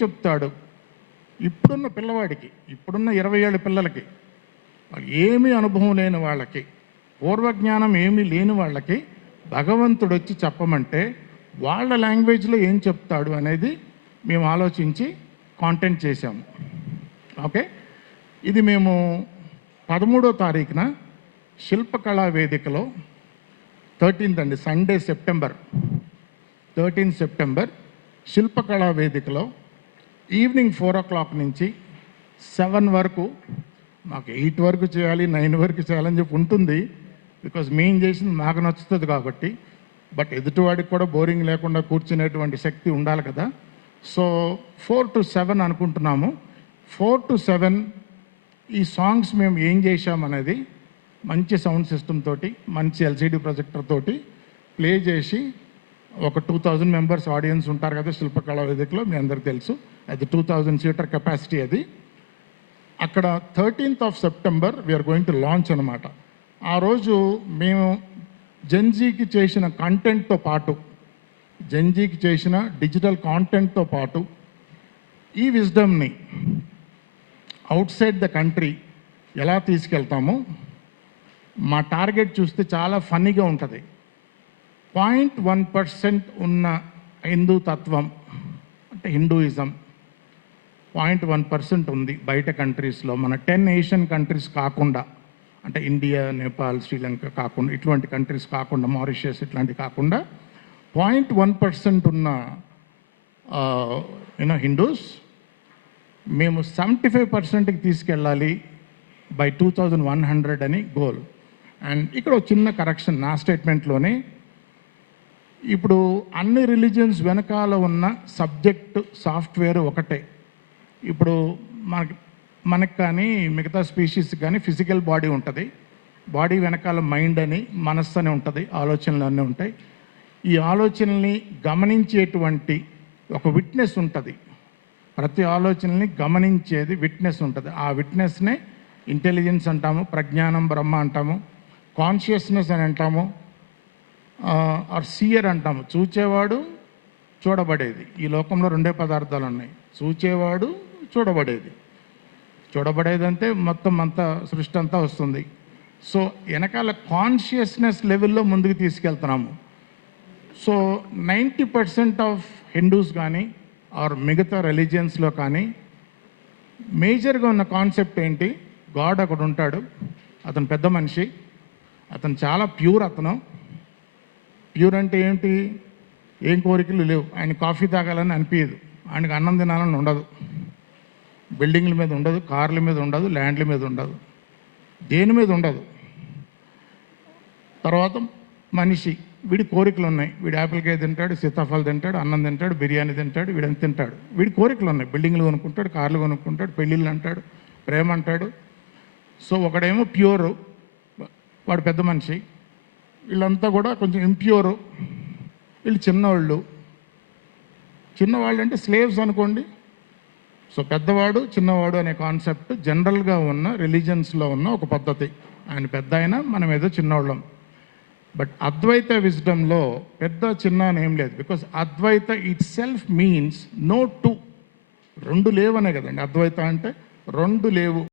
చెప్తాడు ఇప్పుడున్న పిల్లవాడికి, ఇప్పుడున్న 20 ఏళ్ళ పిల్లలకి, ఏమీ అనుభవం లేని వాళ్ళకి, పూర్వజ్ఞానం ఏమీ లేని వాళ్ళకి భగవంతుడు వచ్చి చెప్పమంటే వాళ్ళ లాంగ్వేజ్లో ఏం చెప్తాడు అనేది మేము ఆలోచించి కాంటెంట్ చేశాము. ఓకే, ఇది మేము 13వ తారీఖున శిల్పకళా వేదికలో 13th అండి, సండే సెప్టెంబర్ 13 సెప్టెంబర్ శిల్పకళా వేదికలో ఈవినింగ్ 4 o'clock నుంచి 7 వరకు, మాకు 8 వరకు చేయాలి 9 వరకు చేయాలని చెప్పి ఉంటుంది, బికాజ్ మేము చేసింది మాకు నచ్చుతుంది కాబట్టి. బట్ ఎదుటివాడికి కూడా బోరింగ్ లేకుండా కూర్చునేటువంటి శక్తి ఉండాలి కదా. సో 4 to 7 అనుకుంటున్నాము. 4 to 7 ఈ సాంగ్స్ మేము ఏం చేశామనేది మంచి సౌండ్ సిస్టమ్ తోటి, మంచి ఎల్సిడి ప్రొజెక్టర్ తోటి ప్లే చేసి, ఒక 2000 మెంబర్స్ ఆడియన్స్ ఉంటారు కదా శిల్పకళా వేదికలో, మీ అందరికీ తెలుసు, అది 2000 సీటర్ కెపాసిటీ. అది అక్కడ 13th of September we are going to launch అనమాట. ఆ రోజు మేము జెన్జీకి చేసిన కంటెంట్తో పాటు, జెన్జీకి చేసిన డిజిటల్ కాంటెంట్తో పాటు ఈ విజ్డమ్ని అవుట్ సైడ్ ద కంట్రీ ఎలా తీసుకెళ్తామో మా టార్గెట్ చూస్తే చాలా ఫన్నీగా ఉంటుంది. 0.1% ఉన్న హిందూ తత్వం అంటే హిందూయిజం 0.1% ఉంది బయట కంట్రీస్లో. మన 10 ఏషియన్ కంట్రీస్ కాకుండా, అంటే ఇండియా, నేపాల్, శ్రీలంక కాకుండా, ఇటువంటి కంట్రీస్ కాకుండా, మారిషియస్ ఇట్లాంటివి కాకుండా 0.1% ఉన్న హిందూస్ మేము 75%కి తీసుకెళ్ళాలి బై 2100 అని గోల్. అండ్ ఇక్కడ ఒక చిన్న కరెక్షన్ నా స్టేట్మెంట్లోనే, ఇప్పుడు అన్ని రిలీజియన్స్ వెనకాల ఉన్న సబ్జెక్ట్ సాఫ్ట్వేర్ ఒకటే. ఇప్పుడు మనకు కానీ మిగతా స్పీషీస్కి కానీ ఫిజికల్ బాడీ ఉంటుంది, బాడీ వెనకాల మైండ్ అని, మనస్సు అని ఉంటుంది, ఆలోచనలు అన్నీ ఉంటాయి. ఈ ఆలోచనల్ని గమనించేటువంటి ఒక విట్నెస్ ఉంటుంది, ప్రతి ఆలోచనల్ని గమనించేది విట్నెస్ ఉంటుంది. ఆ విట్నెస్నే ఇంటెలిజెన్స్ అంటాము, ప్రజ్ఞానం బ్రహ్మ అంటాము, కాన్షియస్నెస్ అని అంటాము, ఆర్ సీయర్ అంటాము. చూచేవాడు, చూడబడేది. ఈ లోకంలో 2 పదార్థాలు ఉన్నాయి, చూచేవాడు, చూడబడేది. చూడబడేది అంటే మొత్తం అంతా సృష్టి అంతా వస్తుంది. సో వెనకాల కాన్షియస్నెస్ లెవెల్లో ముందుకు తీసుకెళ్తున్నాము. సో 90% ఆఫ్ హిందూస్ కానీ ఆర్ మిగతా రిలీజియన్స్లో కానీ మేజర్గా ఉన్న కాన్సెప్ట్ ఏంటి, గాడ్ అక్కడ ఉంటాడు, అతను పెద్ద మనిషి, అతను చాలా ప్యూర్. అతను ప్యూర్ అంటే ఏంటి, ఏం కోరికలు లేవు, ఆయన కాఫీ తాగాలని అనిపించదు, ఆయనకు అన్నం తినాలని ఉండదు, బిల్డింగ్ల మీద ఉండదు, కార్ల మీద ఉండదు, ల్యాండ్ల మీద ఉండదు, దేని మీద ఉండదు. తర్వాత మనిషి, వీడి కోరికలు ఉన్నాయి, వీడు యాపిల్కాయ తింటాడు, సీతాఫలం తింటాడు, అన్నం తింటాడు, బిర్యానీ తింటాడు, వీడని తింటాడు, వీడి కోరికలు ఉన్నాయి, బిల్డింగ్లు కొనుక్కుంటాడు, కార్లు కొనుక్కుంటాడు, పెళ్ళిళ్ళు అంటాడు, ప్రేమ అంటాడు. సో ఒకడేమో ప్యూరు, వాడు పెద్ద మనిషి, వీళ్ళంతా కూడా కొంచెం ఇంప్యూరు, వీళ్ళు చిన్నవాళ్ళు. చిన్నవాళ్ళు అంటే స్లేవ్స్ అనుకోండి. సో పెద్దవాడు చిన్నవాడు అనే కాన్సెప్ట్ జనరల్గా ఉన్న రిలీజన్స్లో ఉన్న ఒక పద్ధతి. ఆయన పెద్ద అయినా మనం ఏదో చిన్నవాళ్ళం. బట్ అద్వైత విజ్డమ్లో పెద్ద చిన్న అని ఏం లేదు, because Advaita itself means no two. 2 లేవనే కదండి అద్వైత అంటే, 2 లేవు.